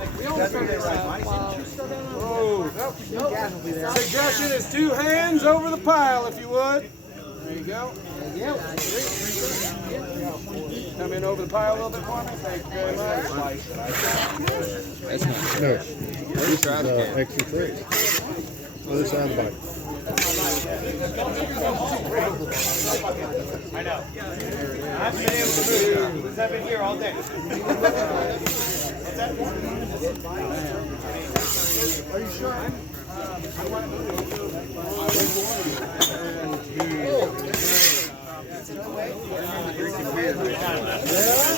Suggestion is 2 hands over the pile, if you would. There you go. Come in over the pile a little bit for me. Thank you very much. That's not no. This is extra 3. Other side bite. I know. I've been able to move because I've been here all day. Are you sure?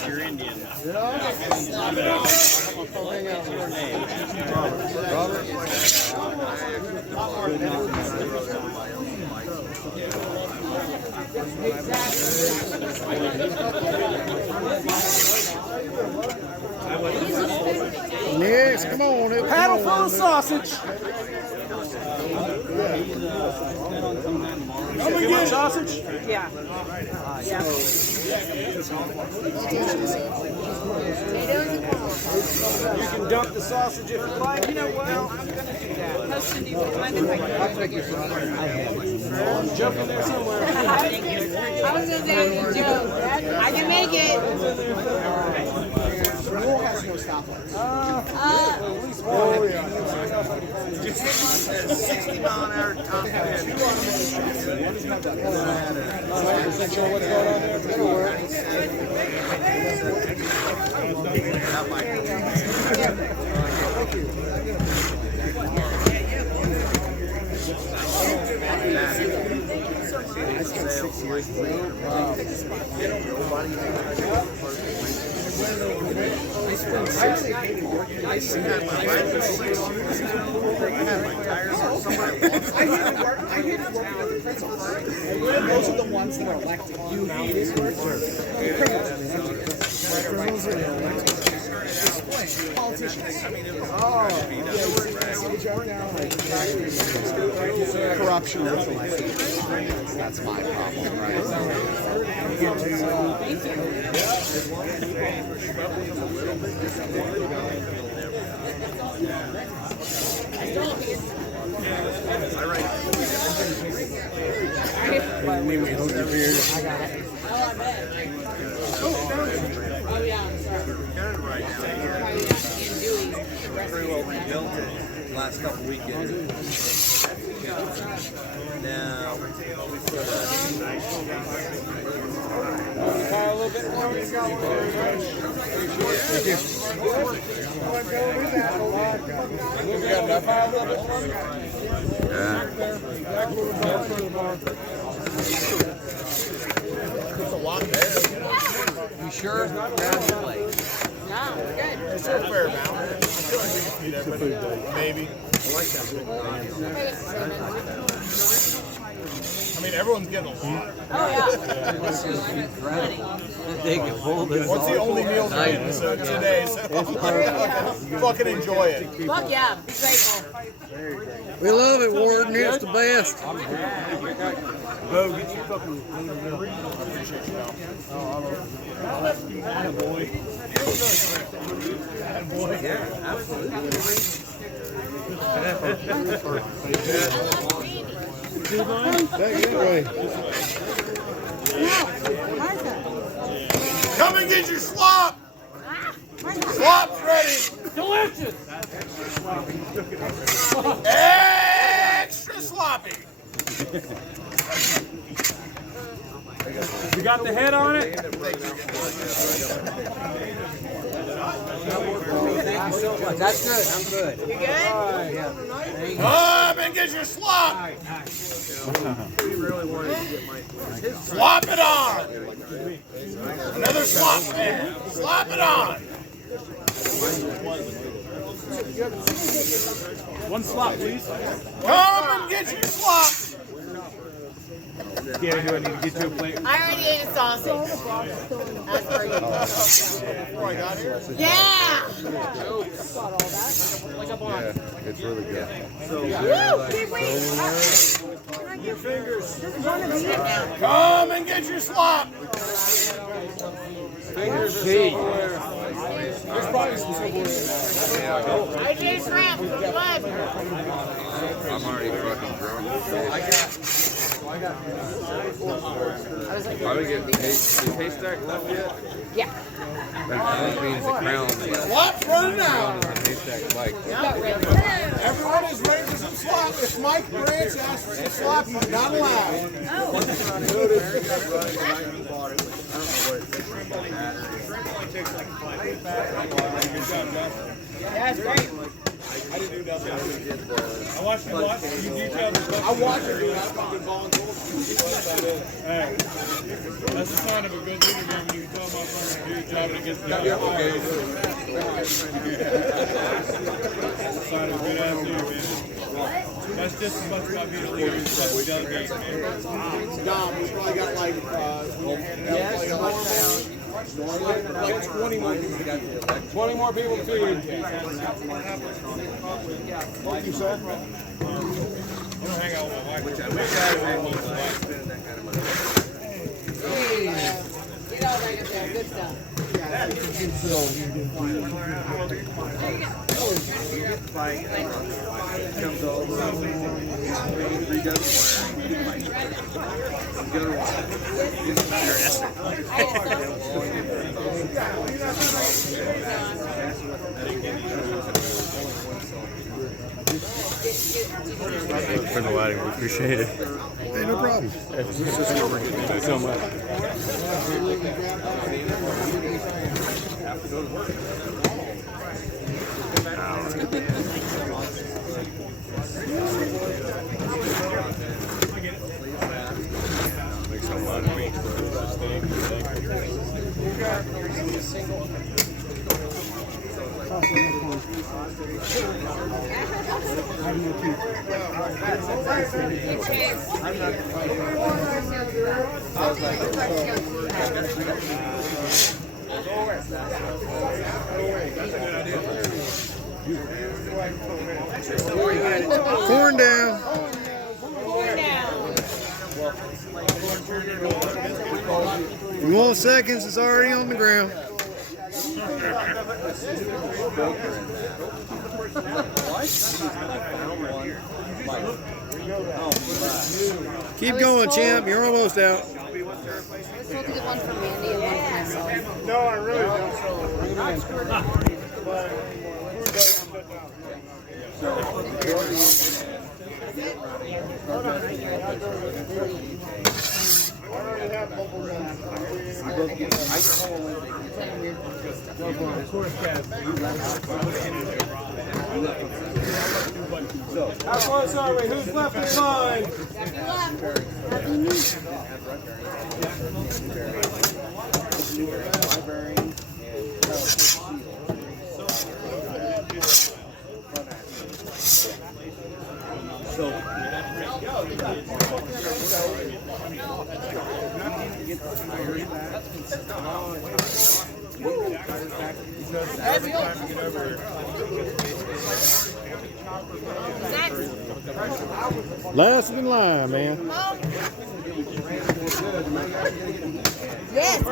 You're Indian. Robert? Yes, come on. Paddle full of sausage. Come and get sausage. Yeah. You can dump the sausage if you like. You know what? I'm going to do that. Husband, do you mind if I Jump in there somewhere. I was going to say, Joe, I can make it. The rule has no stoplights. Oh, yeah. 60-mile-an-hour top end. 100% sure what's going on there. It'll work. I spent 6 years there. Those are the ones that are elected. Politicians. Corruption. That's my problem, right? Oh, yeah, I'm sorry. Very well rebuilt it last couple weekends. Now we put Pile a little bit more. Very nice. Thank you. We got enough pile a little bit more. It's a lot better. You sure? Grab the plate. No, we're good. It's a fair amount. I feel like we can feed everybody. Maybe. I mean, everyone's getting a lot. Oh, yeah. Let's just be ready. They can pull this What's the only meal we're eating today? So fucking enjoy it. Fuck yeah. Be grateful. We love it, Warden. It's the best. Bo, get your fucking Come and get your slop. Slop's ready. delicious. Extra sloppy. You got the head on it? That's good. I'm good. You good? Come and get your slop. Slop it on. Another slop, man. Slop it on. One slot, please. Come and get your slop. Yeah, do I need to get you a plate? I already ate a sausage. That's for you. Before I got here. Yeah! It's really good. Woo! Keep waiting. Come and get your slop. Fingers are silverware. There's probably some silverware in that. I just ran for blood. I'm already fucking drunk. Are we getting the haystack left yet? Yeah. That means the crown. Slop's running out. Haystack bike. Everyone is ready for some slop. If Mike Branch asks for some slop, he's not allowed. That's great. I watched you watch. You detailed the I watch it, dude. I've been volunteering. Hey, that's a sign of a good leader, man, when you tell my friend to do your job and it gets done. That's a sign of a good ass leader, man. That's just as much about being a leader as about delegating, man. Dom, he's probably got like, like 20 more people. 20 more people to feed. Thank you, sir. I don't hang out with my wife. You know, like I said, good stuff. Comes over, redoes For the wedding, we appreciate it. Hey, no problem. Thank you so much. Makes a lot of me. Corn down. In 1 seconds, it's already on the ground. Keep going, champ. You're almost out. We're supposed to get one for Mandy and one for myself. No, I really don't. How close are we? Who's left in line? Last in line, man. Yes.